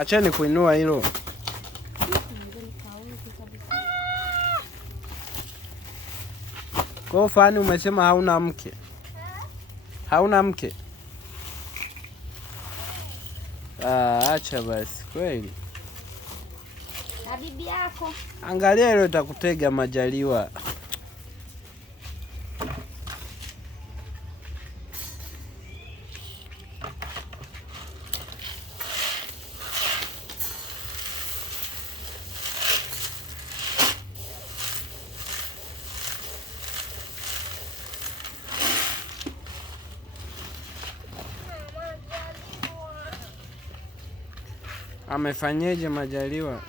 Acheni kuinua hilo. Kwa Fani umesema hauna mke? Hauna mke? Acha basi kweli. Na bibi yako. Angalia hilo itakutega Majaliwa. Amefanyeje Majaliwa?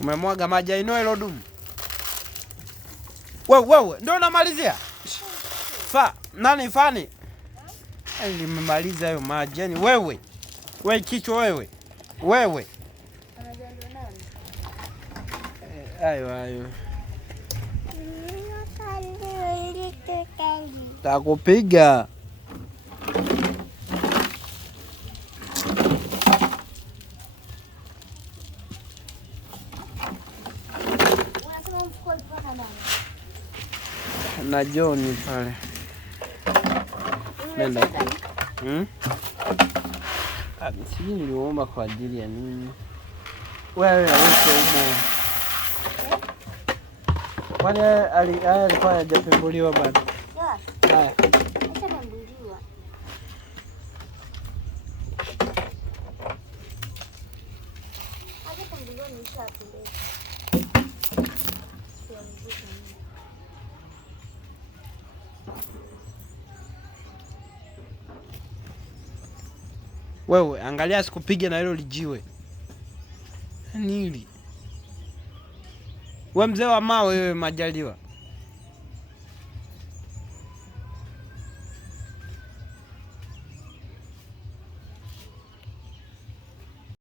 Umemwaga maji ino hilo dumu. Wewe ndio unamalizia? Nani Fani? Nimemaliza hayo maji. Yaani wewe kichwa wewe. Ayo. Takupiga. Na John pale. Nenda. Sijui niliomba kwa ajili ya nini. Wewe aweke humo. Kwani alikuwa hajapembuliwa bado? Haya. Ashapembuliwa. Hajapembuliwa ni shapi. Wewe angalia sikupige na hilo lijiwe. Nili. Wewe mzee wa mawe wewe Majaliwa.